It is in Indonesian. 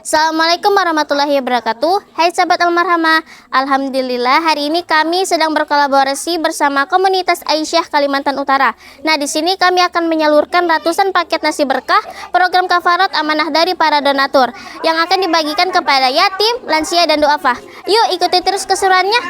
Assalamualaikum warahmatullahi wabarakatuh. Hai sahabat Almarhamah, alhamdulillah hari ini kami sedang berkolaborasi bersama komunitas Aisyah Kalimantan Utara. Nah, di sini kami akan menyalurkan ratusan paket nasi berkah program kafarat amanah dari para donatur yang akan dibagikan kepada yatim, lansia dan duafa. Yuk ikuti terus keseruannya.